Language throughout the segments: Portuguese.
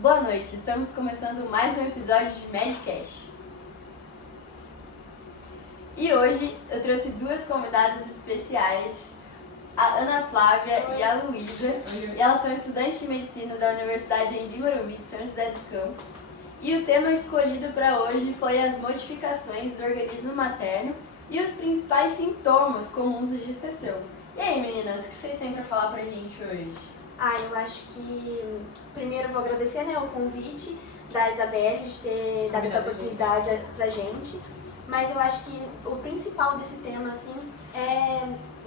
Boa noite, estamos começando mais um episódio de Medcast. E hoje eu trouxe duas convidadas especiais, a Ana Flávia e a Luísa. E elas são estudantes de medicina da Universidade Embi Morumbi, São José dos Campos. E o tema escolhido para hoje foi as modificações do organismo materno e os principais sintomas comuns da gestação. E aí, meninas, o que vocês têm para falar pra gente hoje? Eu acho que primeiro eu vou agradecer, o convite da Isabelle de ter dado essa oportunidade pra gente. Mas eu acho que o principal desse tema, assim, é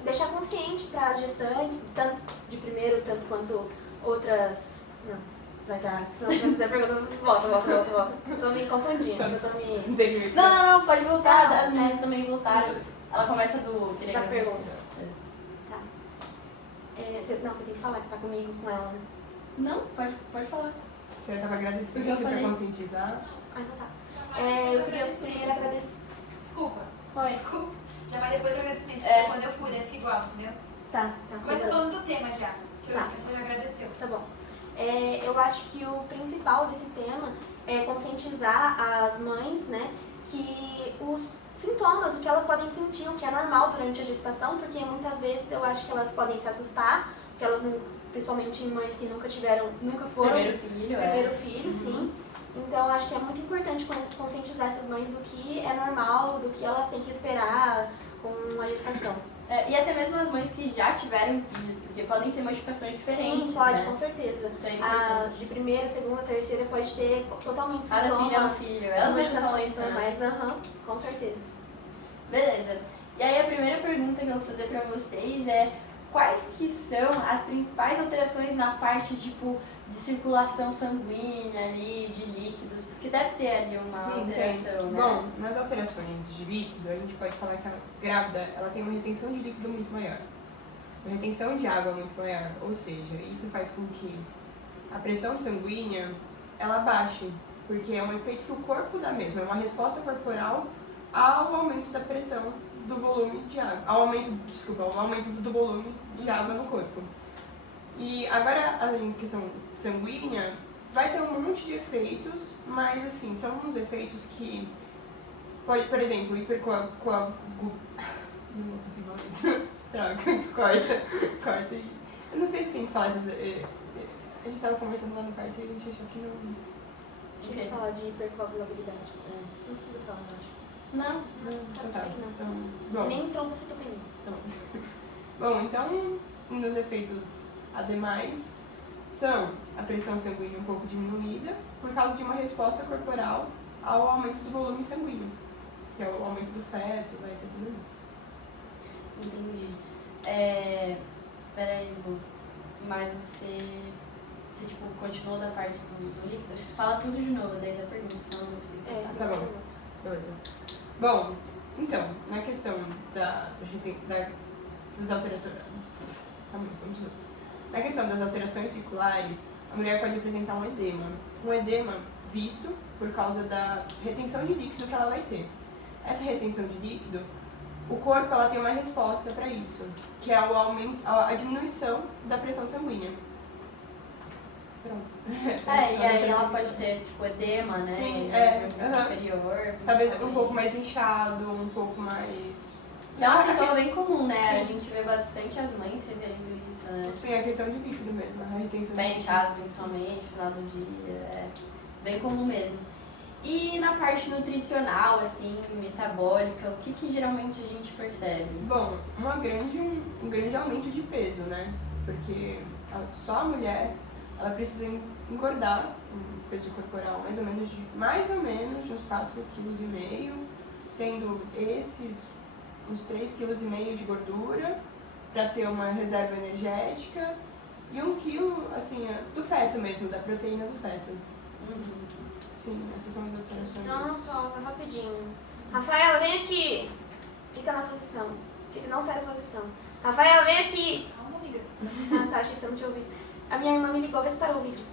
deixar consciente para as gestantes, tanto de primeiro, tanto quanto outras... Não, vai dar... Se não quiser perguntar, volta. Eu tô me confundindo, eu tô me... Não, pode voltar, as meninas também voltaram. Ela começa da pergunta. Você tem que falar que tá comigo, com ela, né? Não, pode falar. Você tava agradecendo pra conscientizar? Então tá. Eu queria primeiro agradecer... Desculpa. Oi. Desculpa. Já vai depois do agradecimento, porque quando eu fui, fica igual, entendeu? Tá. Mas tá falando do tema já, que Tá. a pessoa já agradeceu. Tá bom. Eu acho que o principal desse tema é conscientizar as mães, que os sintomas, o que elas podem sentir, o que é normal durante a gestação, porque muitas vezes eu acho que elas podem se assustar, porque elas, principalmente mães que nunca foram... Primeiro filho, sim. Então, eu acho que é muito importante conscientizar essas mães do que é normal, do que elas têm que esperar com a gestação. E até mesmo as mães que já tiveram filhos, porque podem ser modificações diferentes. Sim, pode, com certeza. Então, De primeira, segunda, terceira pode ter totalmente sintomas. Cada filho é um filho. Elas mesmas falam isso, normais, com certeza. Beleza. E aí a primeira pergunta que eu vou fazer pra vocês é quais que são as principais alterações na parte, tipo, de circulação sanguínea ali, de líquidos, porque deve ter ali uma alteração, né? Bom, nas alterações de líquido, a gente pode falar que a grávida ela tem uma retenção de líquido muito maior, uma retenção de água muito maior, ou seja, isso faz com que a pressão sanguínea ela baixe, porque é um efeito que o corpo dá mesmo, é uma resposta corporal ao aumento da pressão do volume de água, ao aumento do volume de água no corpo. E agora, em questão sanguínea, vai ter um monte de efeitos, mas assim, são uns efeitos que pode, por exemplo, corta. Eu não sei se tem que falar essas... A gente tava conversando lá no quarto e a gente achou que não... Tinha que falar de hipercoagulabilidade. Não precisa falar, eu acho. Não. Então tá. Então, bom. Nem trombocitopenia. Bom, então, um dos efeitos ademais são a pressão sanguínea um pouco diminuída por causa de uma resposta corporal ao aumento do volume sanguíneo, que é o aumento do feto, vai ter tudo isso. Entendi. Peraí, Lu, mas você tipo, continuou da parte do líquido? Você fala tudo de novo, daí a pergunta, senão eu não consigo contar. Tá bom. Beleza. Bom, então, na questão das alterações... Na questão das alterações circulares, a mulher pode apresentar um edema. Um edema visto por causa da retenção de líquido que ela vai ter. Essa retenção de líquido, o corpo ela tem uma resposta para isso, que é a diminuição da pressão sanguínea. Pronto. E aí ela pode ter, tipo, edema, né? Sim, inferior. Talvez um pouco mais inchado, um pouco mais... Que é um sintoma bem comum, né? Sim. A gente vê bastante as mães revendo isso, né? Sim, a questão de líquido mesmo, a retenção bem inchado, principalmente, no final do dia, é bem comum mesmo. E na parte nutricional, assim, metabólica, o que geralmente a gente percebe? Bom, um grande aumento de peso, né? Porque só a mulher, ela precisa engordar um peso corporal mais ou menos de uns 4,5 kg, sendo esses uns 3,5 kg de gordura para ter uma reserva energética e 1 kg, assim, do feto mesmo, da proteína do feto. Sim, essas são as alterações. Pausa, rapidinho. Rafaela, vem aqui. Fica na posição. Não sai da posição. Rafaela, vem aqui. Calma, amiga. Tá, achei que você não tinha ouvido. A minha irmã me ligou, vê se parou o vídeo.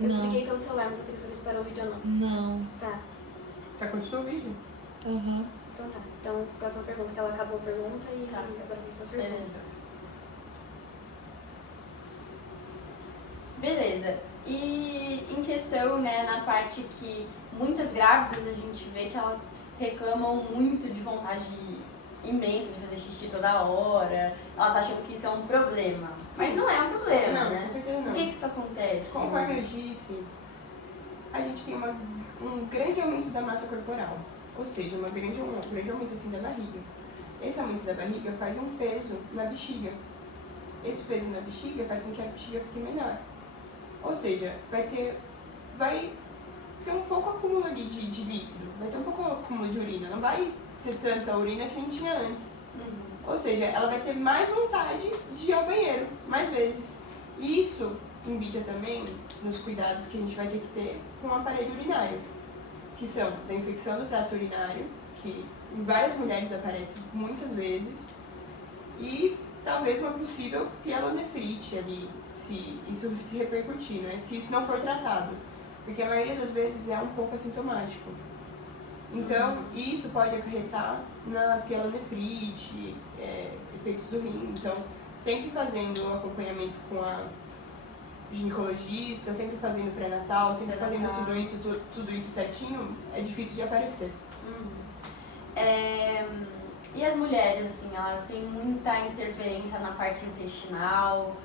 Eu desliguei pelo celular, mas eu queria saber se parou o vídeo ou não. Não. Tá, continua o vídeo? Então tá. Então, próxima pergunta, que ela acabou a pergunta e agora começou a pergunta. Beleza. E entrou, né, na parte que muitas grávidas a gente vê que elas reclamam muito de vontade imensa de fazer xixi toda hora. Elas acham que isso é um problema. Mas não é um problema, Não, né? com certeza Por não. que isso acontece? Conforme eu disse, a gente tem um grande aumento da massa corporal, ou seja, um grande aumento assim da barriga. Esse aumento da barriga faz um peso na bexiga. Esse peso na bexiga faz com que a bexiga fique menor. Ou seja, vai ter um pouco acúmulo ali de líquido, vai ter um pouco acúmulo de urina, não vai ter tanta urina que nem tinha antes. Ou seja, ela vai ter mais vontade de ir ao banheiro, mais vezes. E isso implica também nos cuidados que a gente vai ter que ter com o aparelho urinário, que são da infecção do trato urinário, que em várias mulheres aparece muitas vezes, e talvez uma possível pielonefrite ali, se isso se repercutir, né? Se isso não for tratado, porque a maioria das vezes é um pouco assintomático. Então, isso pode acarretar na pielonefrite, efeitos do rim. Então, sempre fazendo um acompanhamento com a ginecologista, sempre fazendo pré-natal, sempre fazendo tudo isso certinho, é difícil de aparecer. E as mulheres, assim, elas têm muita interferência na parte intestinal?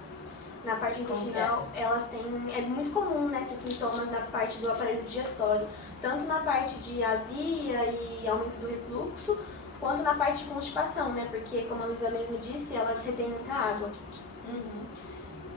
Na parte Como intestinal, elas têm. É muito comum, né, ter sintomas na parte do aparelho digestório, tanto na parte de azia e aumento do refluxo, quanto na parte de constipação, né? Porque, como a Luísa mesmo disse, elas retêm muita água.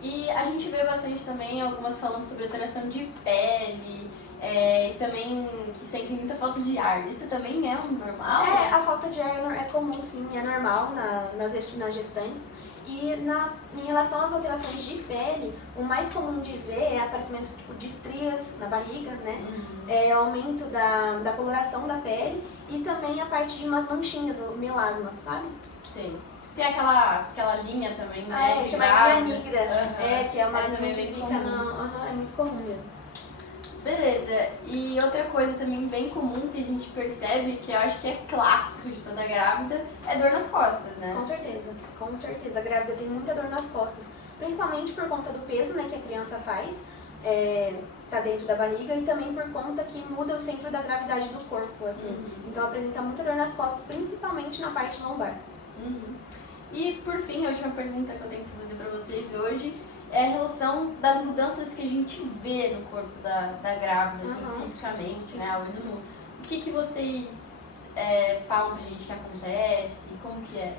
E a gente vê bastante também algumas falando sobre alteração de pele, e também que sentem muita falta de ar. Isso também é um normal? A falta de ar é comum, sim, é normal nas gestantes. E em relação às alterações de pele, o mais comum de ver é aparecimento tipo, de estrias na barriga, né? Aumento da coloração da pele e também a parte de umas manchinhas, melasmas, sabe? Sim. Tem aquela linha também, né? Que de chama grávida. linha negra. Que é uma Essa linha também é que bem fica comum. é muito comum mesmo. Beleza. E outra coisa também bem comum que a gente percebe, que eu acho que é clássico de toda grávida, é dor nas costas, né? Com certeza. A grávida tem muita dor nas costas, principalmente por conta do peso, né, que a criança faz, tá dentro da barriga, e também por conta que muda o centro da gravidade do corpo, assim. Então apresenta muita dor nas costas, principalmente na parte lombar. E por fim, a última pergunta que eu tenho que fazer pra vocês hoje é a relação das mudanças que a gente vê no corpo da grávida, assim, fisicamente, né, a olho nu. O que vocês falam pra gente que acontece? Como que é?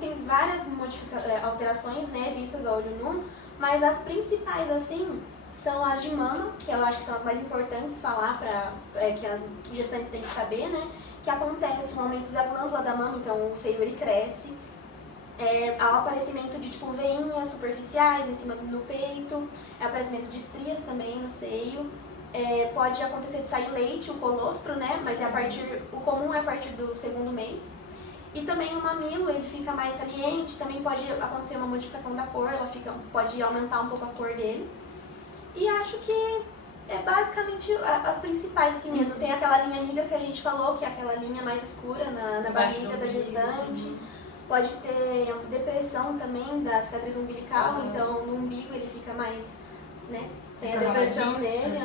Tem várias alterações, né, vistas a olho nu, mas as principais, assim, são as de mama, que eu acho que são as mais importantes falar, que as gestantes têm que saber, né, que acontece um aumento da glândula da mama, então o seio ele cresce. Há o aparecimento de tipo veinhas superficiais em cima do peito, aparecimento de estrias também no seio, pode acontecer de sair leite, o colostro, né? Mas o comum é a partir do segundo mês. E também o mamilo, ele fica mais saliente, também pode acontecer uma modificação da cor, pode aumentar um pouco a cor dele. E acho que é basicamente as principais assim mesmo. Tem aquela linha negra que a gente falou, que é aquela linha mais escura na barriga da gestante. Pode ter depressão também da cicatriz umbilical, então no umbigo ele fica mais, né, tem a depressão nele,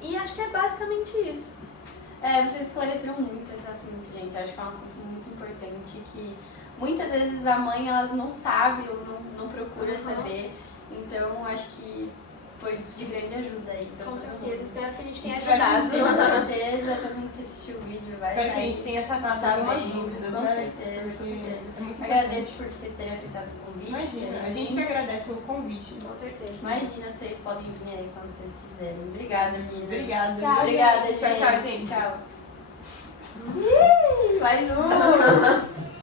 E acho que é basicamente isso. Vocês esclareceram muito esse assunto, gente. Acho que é um assunto muito importante que muitas vezes a mãe ela não sabe ou não procura saber. Então acho que foi de grande ajuda aí pra Com todo certeza, mundo. espero que a gente tenha Espero que a gente ajudado. Com certeza, todo mundo que assistiu o vídeo vai Espero que a sair gente tenha sanado sabendo. algumas dúvidas, Com né? certeza, com Porque certeza. é muito Agradeço por vocês terem aceitado o convite. Imagina, a gente que agradece o convite. Com certeza. Imagina, vocês podem vir aí quando vocês quiserem. Obrigada, meninas. Obrigada. Tchau, Obrigada, gente. gente. Tchau, gente. Tchau. Mais um!